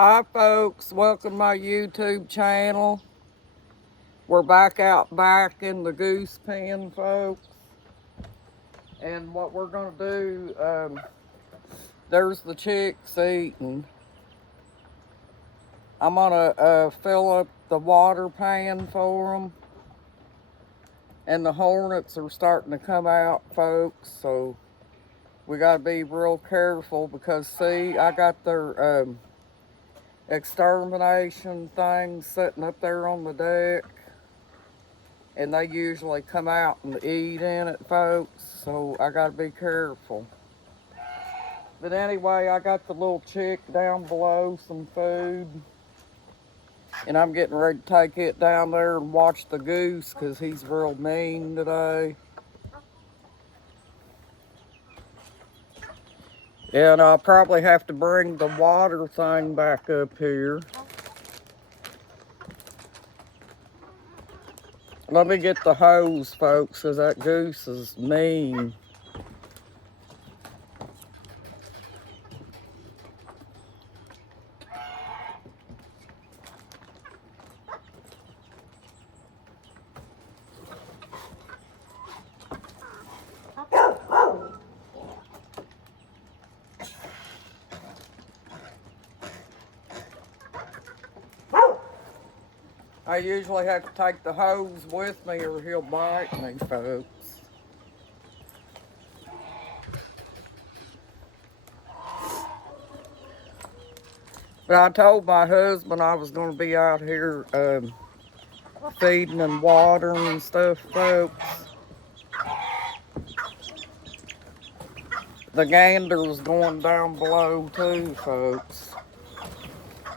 Hi folks, welcome to my YouTube channel. We're back out back in the goose pen, folks. And what we're gonna do, there's the chicks eating. I'm gonna fill up the water pan for them. And the hornets are starting to come out, folks, so we gotta be real careful because see, I got their extermination thing sitting up there on the deck. And they usually come out and eat in it, folks, so I gotta be careful. But anyway, I got the little chick down below some food, and I'm getting ready to take it down there and watch the goose because he's real mean today. And I'll probably have to bring the water thing back up here. Let me get the hose, folks, because that goose is mean. I usually have to take the hose with me or he'll bite me, folks. But I told my husband I was going to be out here feeding and watering and stuff, folks. The gander's going down below too, folks.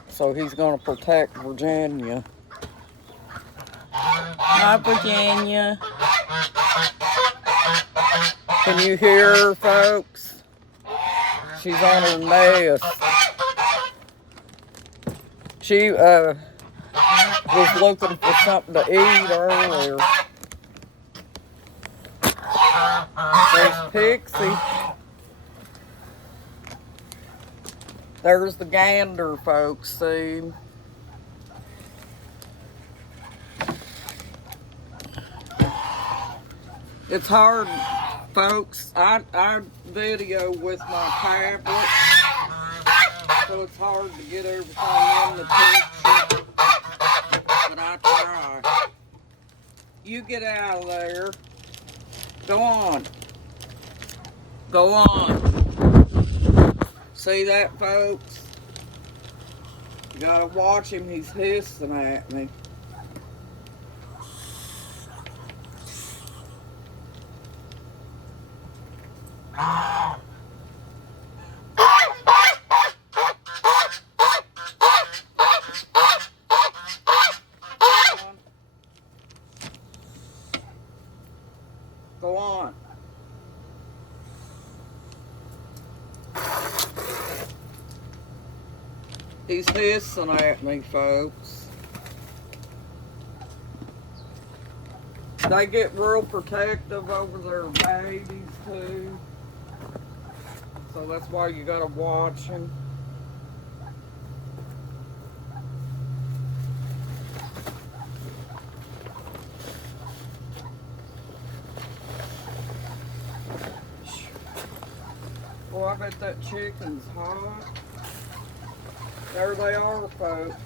So he's going to protect Virginia. Hi, Virginia. Can you hear her, folks? She's on her nest. She was looking for something to eat earlier. There's Pixie. There's the gander, folks, see? It's hard, folks. I video with my tablet, so it's hard to get everything in the picture, but I try. You get out of there. Go on. Go on. See that, folks? You gotta watch him. He's hissing at me. Go on. He's hissing at me, folks. They get real protective over their babies, too. So that's why you gotta watch him. Oh, I bet that chicken's hot. There they are, folks.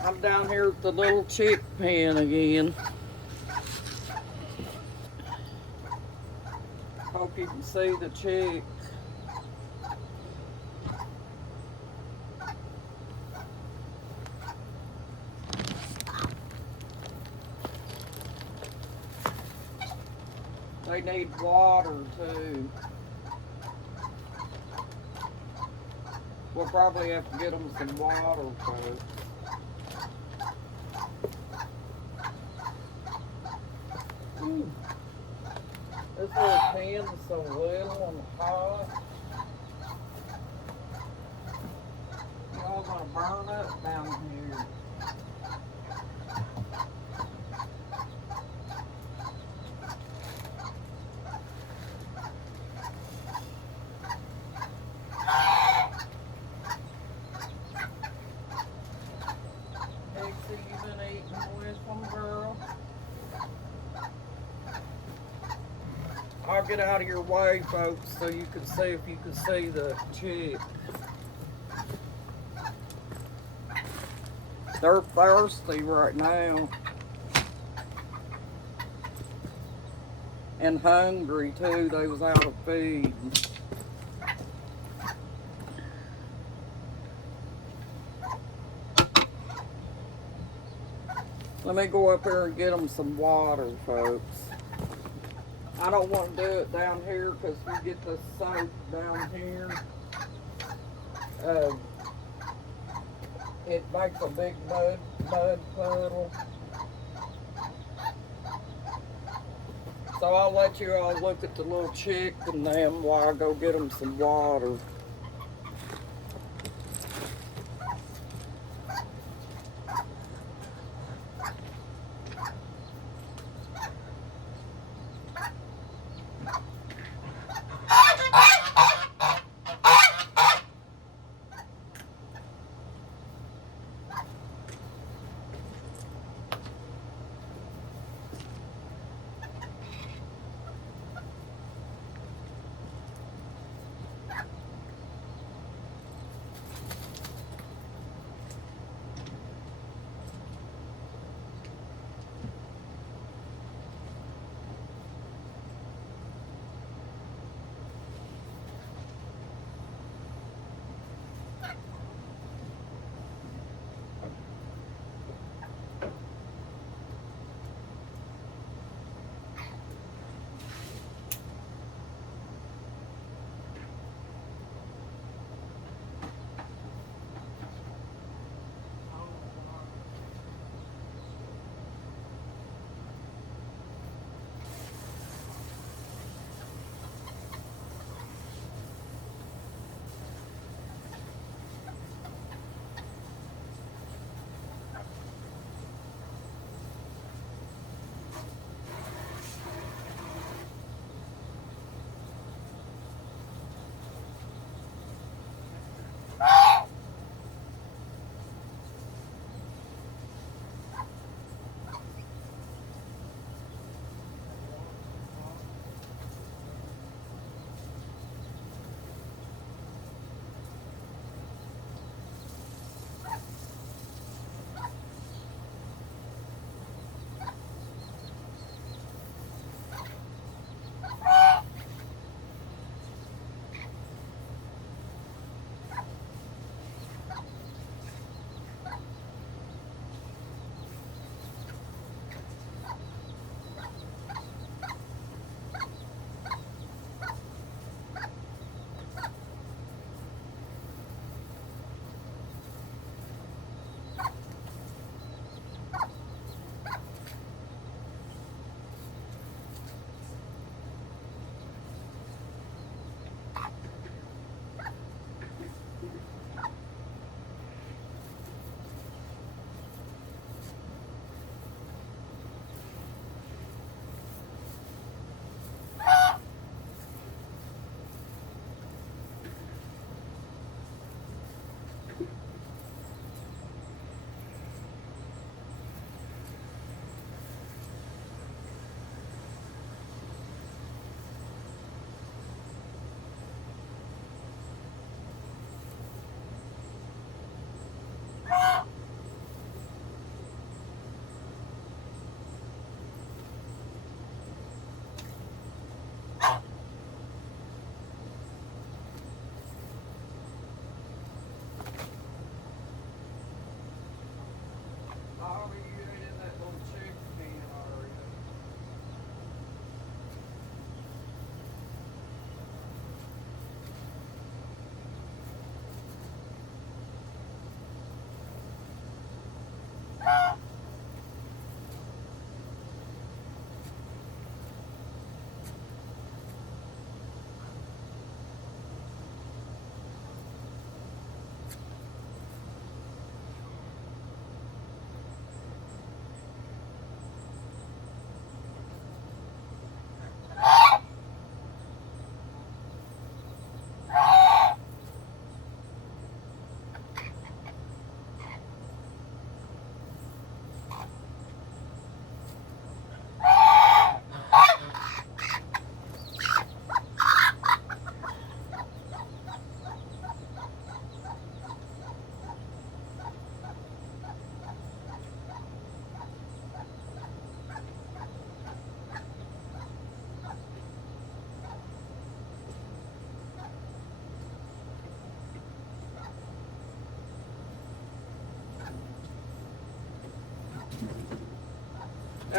I'm down here at the little chick pen again. Hope you can see the chick. They need water too. We'll probably have to get them some water, folks. This little pen is so little and hot. Y'all gonna burn up down here. I'll get out of your way, folks, so you can see if you can see the chick. They're thirsty right now. And hungry too. They was out of feed. Let me go up here and get them some water, folks. I don't want to do it down here because we get the soap down here. It makes a big mud puddle. So I'll let you all look at the little chick and them while I go get them some water.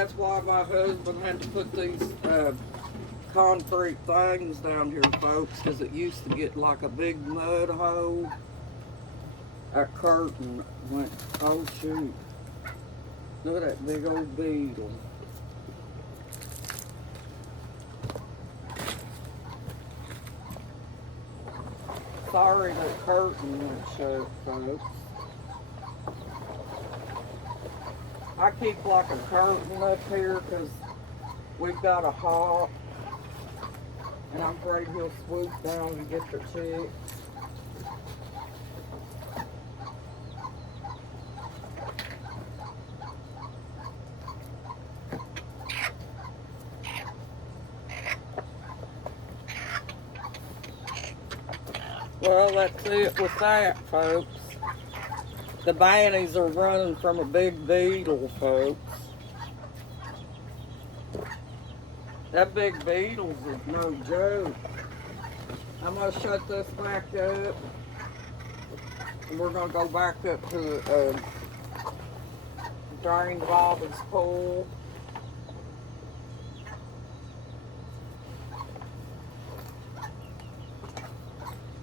that's why my husband had to put these concrete things down here, folks, because it used to get like a big mud hole. That curtain went, oh shoot. Look at that big old beetle. Sorry that curtain went shut, folks. I keep like a curtain up here because we've got a hawk. And I'm afraid he'll swoop down and get the chicks. Well, that's it with that, folks. The bannies are running from a big beetle, folks. That big beetle's is no joke. I'm going to shut this back up. And we're going to go back up to drain Robin's pool.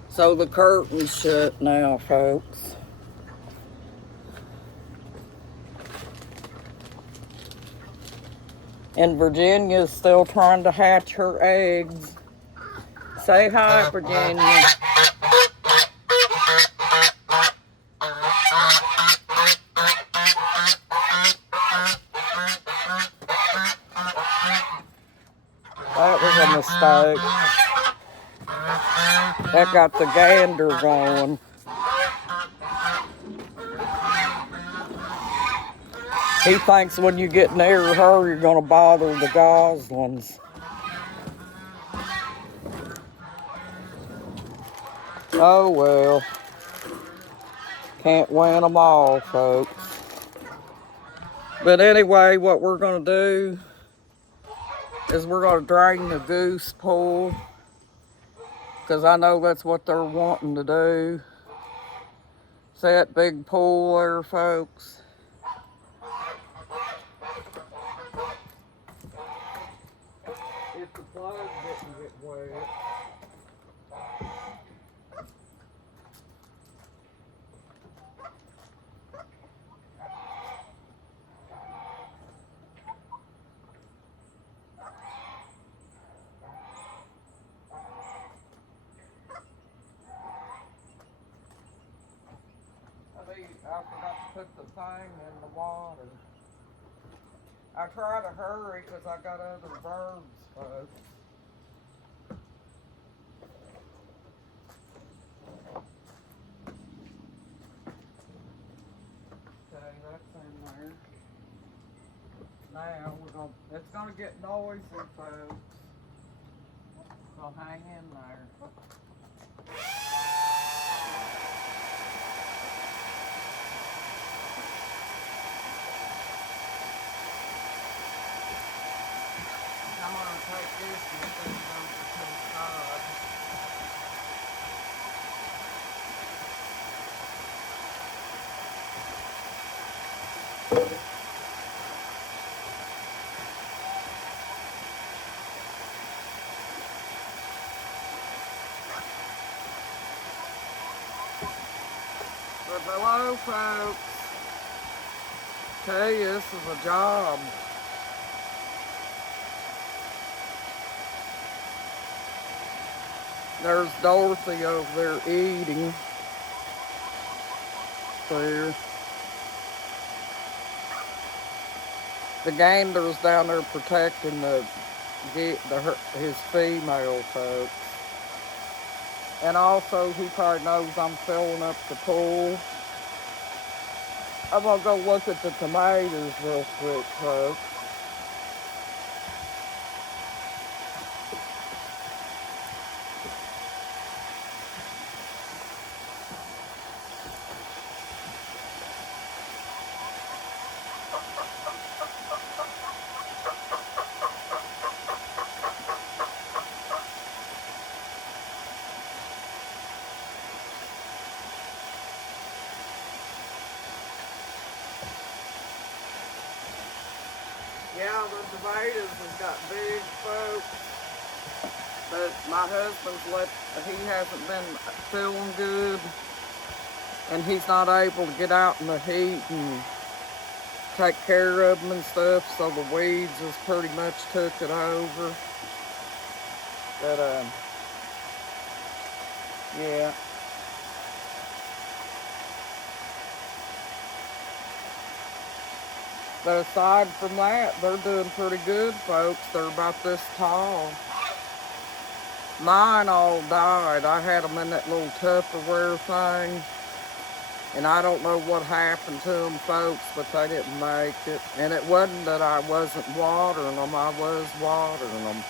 So the curtain's shut now, folks. And Virginia's still trying to hatch her eggs. Say hi, Virginia. That was a mistake. That got the gander going. He thinks when you get near her, you're going to bother the goslings. Oh well. Can't win them all, folks. But anyway, what we're going to do is we're going to drain the goose pool. Because I know that's what they're wanting to do. See that big pool there, folks? If the plug didn't get wet. I forgot to put the thing in the water. I try to hurry because I got other birds, folks. Okay, that's in there. Now it's gonna get noisy, folks. So hang in there. I'm gonna take this and put it over to the side. But hello, folks. Tell you, this is a job. There's Dorothy over there eating. There. The gander's down there protecting his female, folks. And also, he probably knows I'm filling up the pool. I'm gonna go look at the tomatoes real quick, folks. tomatoes has got big, folks. But my husband's he hasn't been feeling good. And he's not able to get out in the heat and take care of them and stuff. So the weeds has pretty much took it over. But, yeah. But aside from that, they're doing pretty good, folks. They're about this tall. Mine all died. I had them in that little Tupperware thing. And I don't know what happened to them, folks, but they didn't make it. And it wasn't that I wasn't watering them. I was watering them.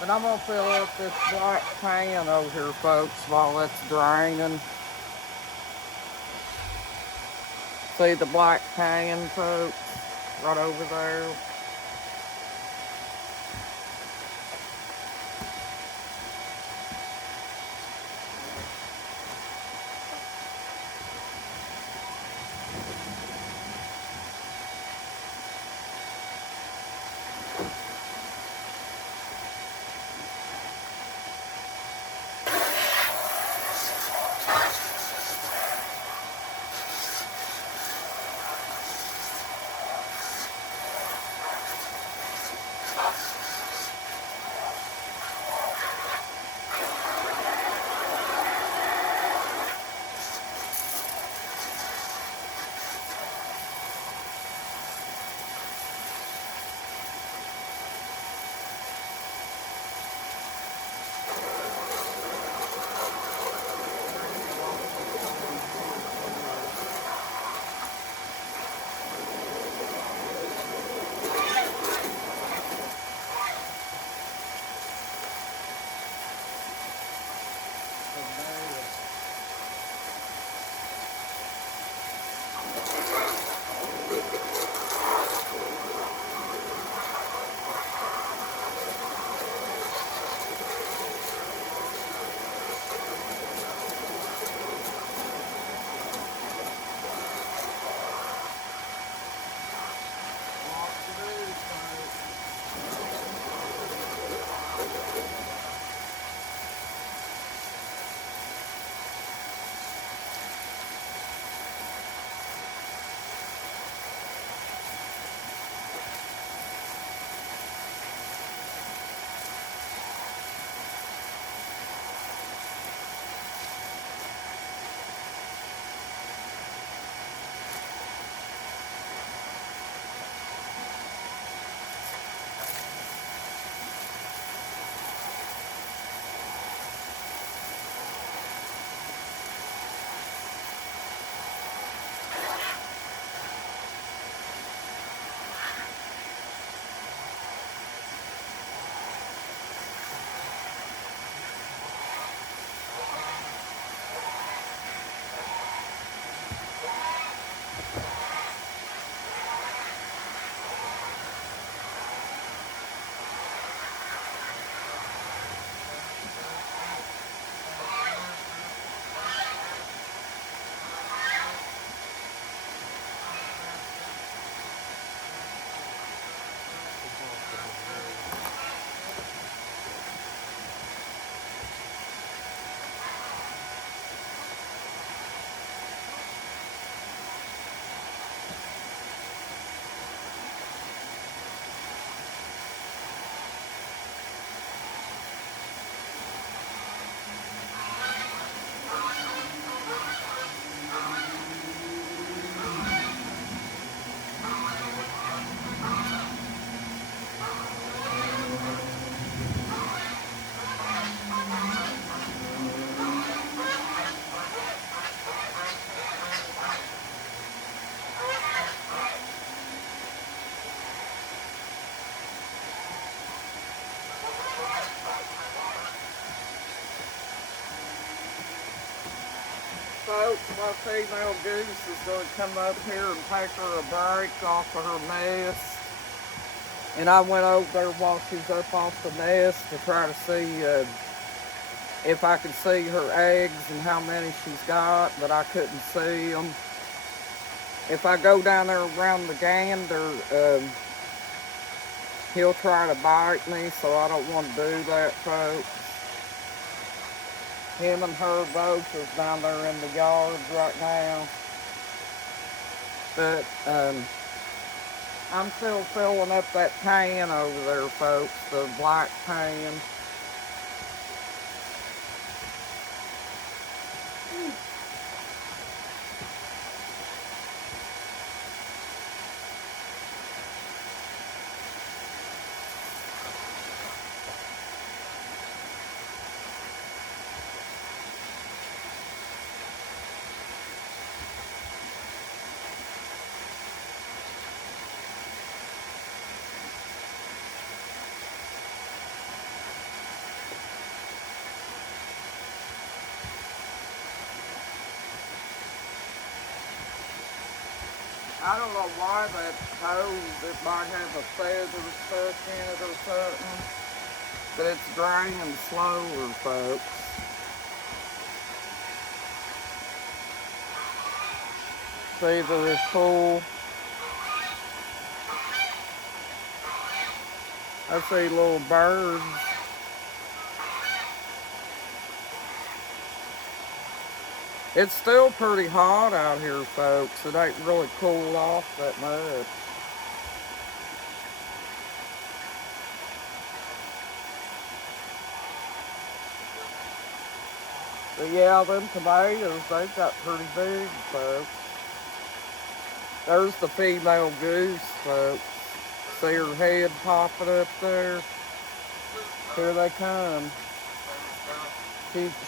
But I'm going to fill up this black pan over here, folks, while it's draining. See the black pan, folks, right over there. Folks, my female goose is going to come up here and take her a break off of her nest. And I went over there while she's up off the nest to try to see if I could see her eggs and how many she's got, but I couldn't see them. if I go down there around the gander, he'll try to bite me, so I don't want to do that, folks. Him and her both is down there in the yard right now. But I'm still filling up that pan over there, folks, the black pan. I don't know why that hose, it might have a feather stuck in it or something, but it's draining slower, folks. See the pool? I see little birds. It's still pretty hot out here, folks. It ain't really cooled off that much. But yeah, them tomatoes, they got pretty big, folks. There's the female goose, folks. See her head popping up there? Here they come.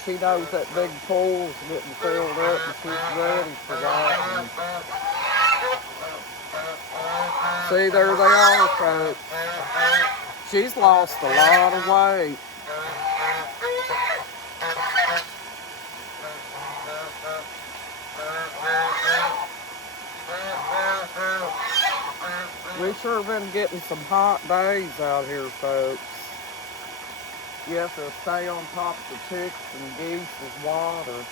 She knows that big pool's getting filled up and she's ready for that. See, there they are, folks. She's lost a lot of weight. We sure been getting some hot days out here, folks. You have to stay on top of the chicks and geese's water.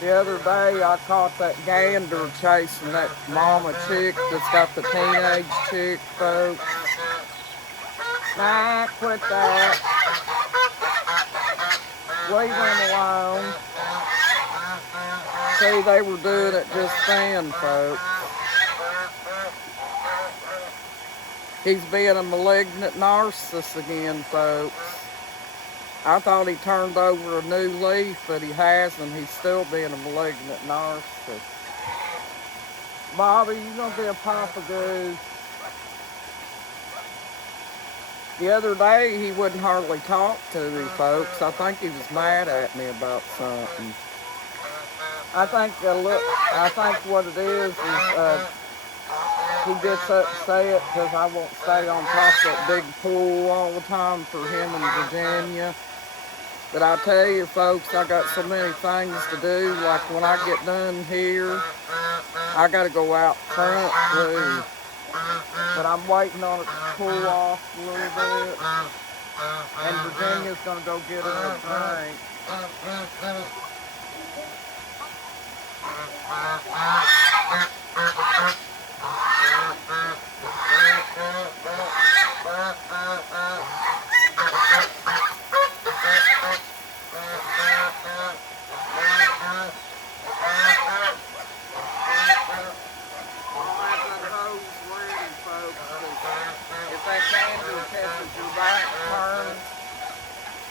The other day I caught that gander chasing that mama chick that's got the teenage chick, folks. Nah, quit that. Leave him alone. See, they were doing it just then, folks. He's being a malignant narcissist again, folks. I thought he turned over a new leaf, but he hasn't. He's still being a malignant narcissist. Bobby, you gonna be a papa goose. The other day, he wouldn't hardly talk to me, folks. I think he was mad at me about something. I think what it is he gets upset because I won't stay on top of that big pool all the time for him in Virginia. But I tell you, folks, I got so many things to do. Like when I get done here, I got to go out front too. But I'm waiting on it to cool off a little bit. And Virginia's going to go get her a drink.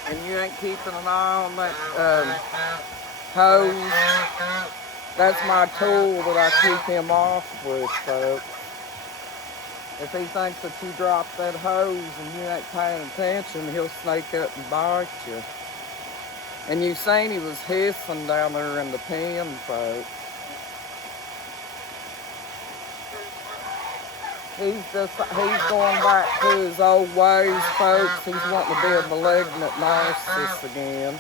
And you ain't keeping an eye on that hose, that's my tool that I keep him off with, folks. If he thinks that you dropped that hose and you ain't paying attention, he'll snake up and bite you. And you seen he was hissing down there in the pen, folks. He's going back to his old ways, folks. He's wanting to be a malignant narcissist again.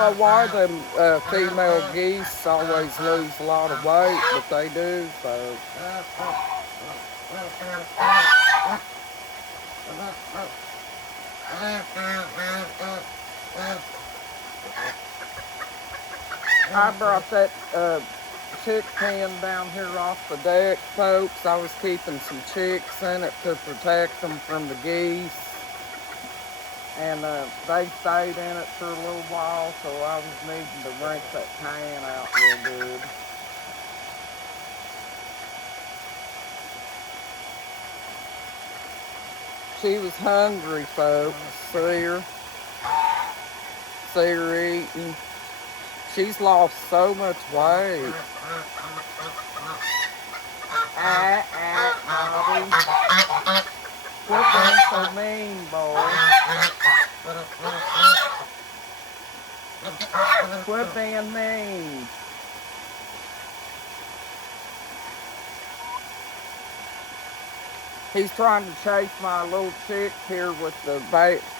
know why them female geese always lose a lot of weight, but they do, folks. I brought that chick pen down here off the deck, folks. I was keeping some chicks in it to protect them from the geese. And they stayed in it for a little while, so I was needing to rinse that pan out real good. She was hungry, folks. See her? See her eating. She's lost so much weight. Bobby. Quit being so mean, boy. Quit being mean. He's trying to chase my little chick here with the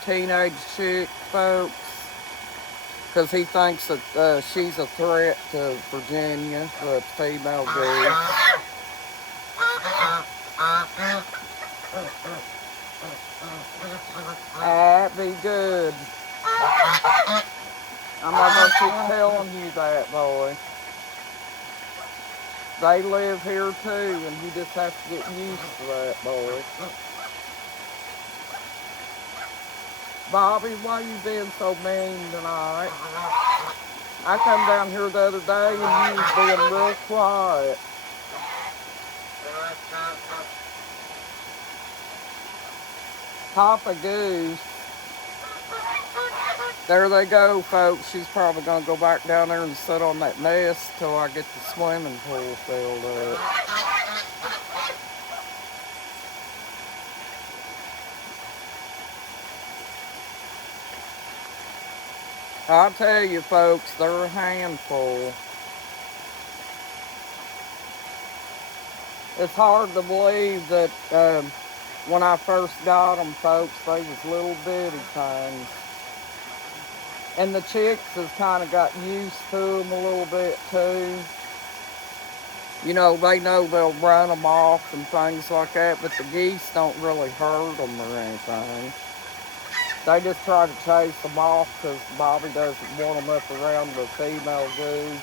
teenage chick, folks, because he thinks that she's a threat to Virginia, the female goose. Be good. I'm not going to keep telling you that, boy. They live here too, and you just have to get used to that, boy. Bobby, why you being so mean tonight? I come down here the other day and you was being real quiet. Papa Goose. There they go, folks. She's probably going to go back down there and sit on that nest till I get the swimming pool filled up. I'll tell you, folks, they're a handful. It's hard to believe that when I first got them, folks, they was little bitty things. And the chicks has kind of got used to them a little bit too. You know, they know they'll run them off and things like that, but the geese don't really hurt them or anything. They just try to chase them off because Bobby doesn't want them up around the female goose.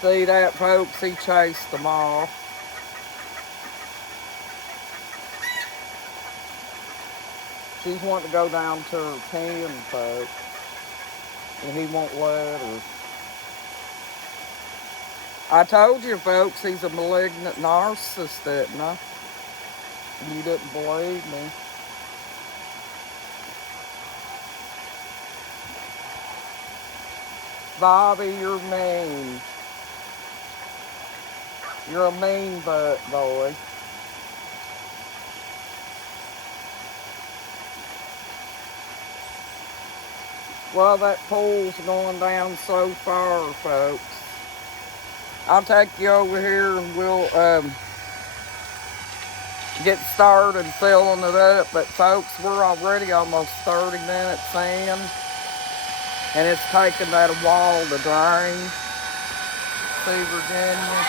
See that, folks? He chased them off. She's wanting to go down to her pen, folks, and he won't let her. I told you, folks, he's a malignant narcissist, didn't I? You didn't believe me. Bobby, you're mean. You're a mean butt, boy. Well, that pool's going down so far, folks. I'll take you over here and we'll get started filling it up. But, folks, we're already almost 30 minutes in. And it's taking that a while to drain. See, Virginia?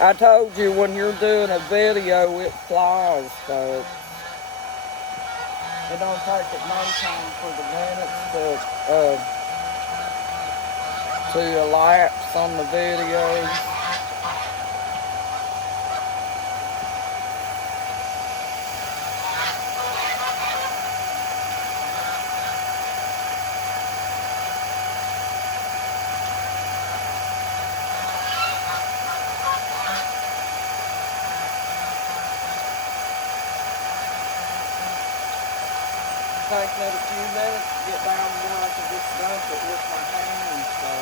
I told you when you're doing a video, it flies, folks. It don't take it no time for the minutes to elapse on the videos. Taking it a few minutes to get down to where I can just dump it with my hands, so.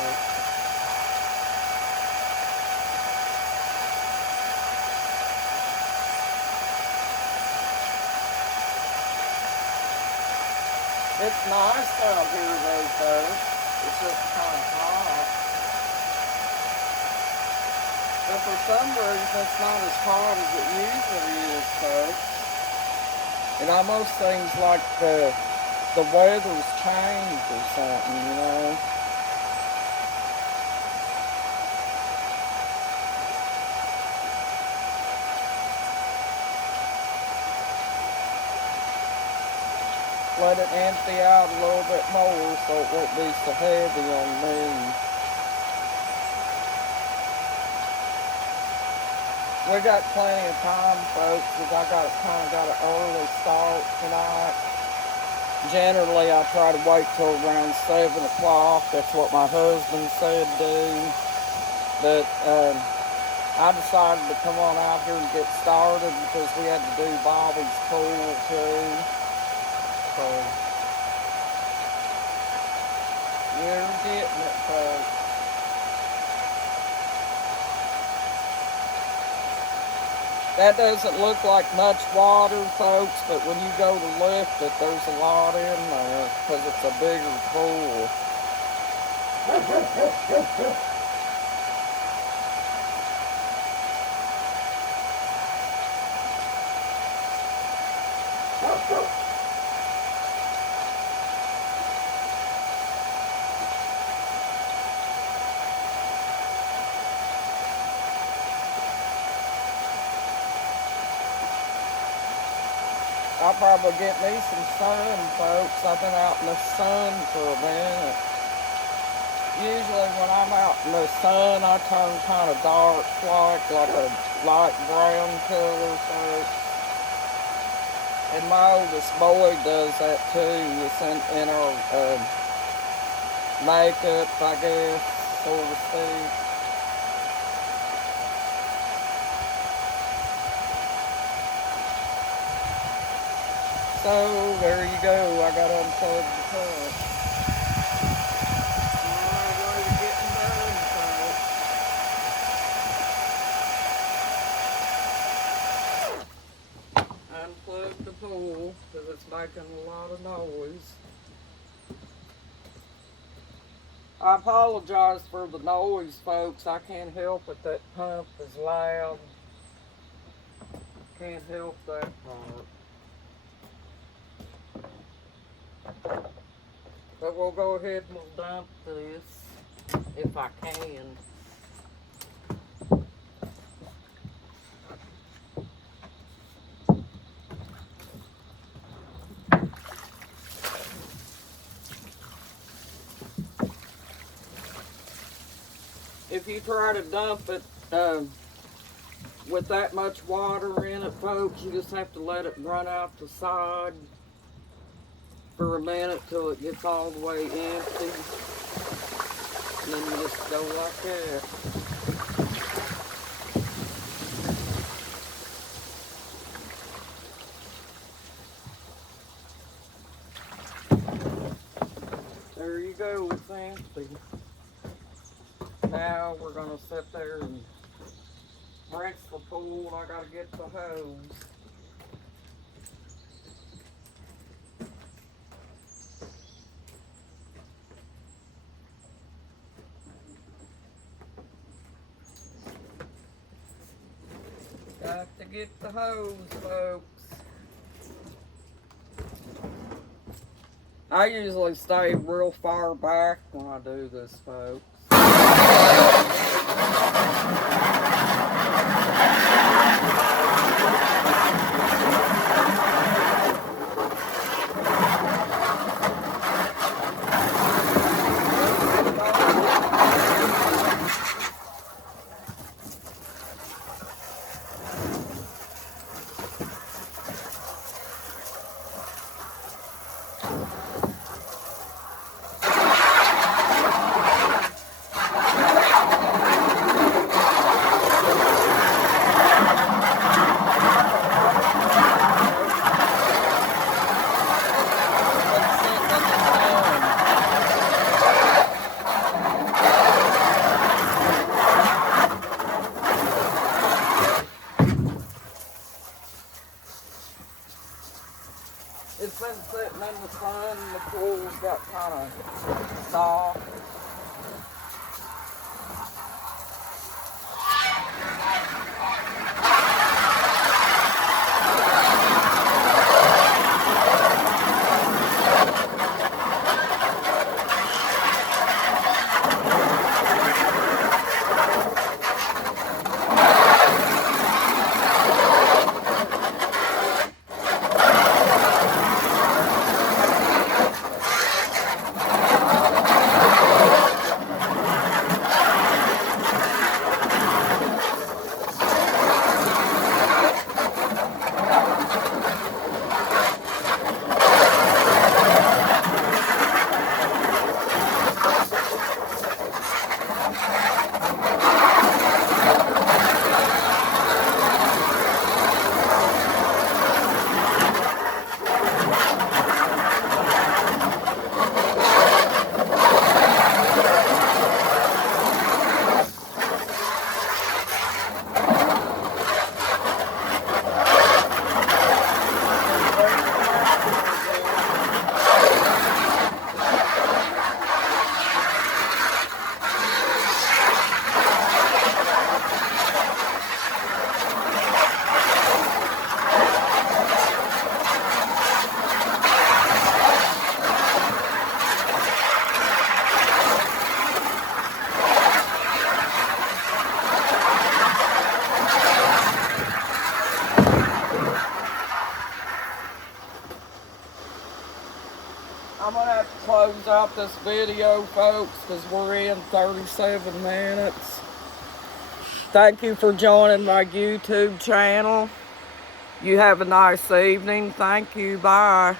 It's nice out here these days. It's just kind of hot. for some reason it's not as hot as it usually is, folks. It almost seems like the weather's changed or something, you know. Let it empty out a little bit more so it won't be so heavy on me. We got plenty of time, folks, because I kind of got an early start tonight. Generally, I try to wait till around 7 o'clock. That's what my husband said do. But I decided to come on out here and get started because we had to do Bobby's pool too. So, we're getting it, folks. That doesn't look like much water, folks, but when you go to lift it, there's a lot in there because it's a bigger pool. I'll probably get me some sun, folks. I've been out in the sun for a minute. Usually when I'm out in the sun, I turn kind of dark, like a light brown color, folks. And my oldest boy does that too. It's in our makeup, I guess, so to speak. So, there you go. I got to unplug the pump. Alright, getting done, so. Unplug the pool because it's making a lot of noise. I apologize for the noise, folks. I can't help it. That pump is loud. Can't help that part. But we'll go ahead and we'll dump this if I can. If you try to dump it with that much water in it, folks, you just have to let it run out the side for a minute till it gets all the way empty. And then you just go like that. There you go, it's empty. Now we're gonna sit there and rinse the pool. I gotta get the hose. Got to get the hose, folks. I usually stay real far back when I do this, folks. close out this video, folks, because we're in 37 minutes. Thank you for joining my YouTube channel. You have a nice evening. Thank you. Bye.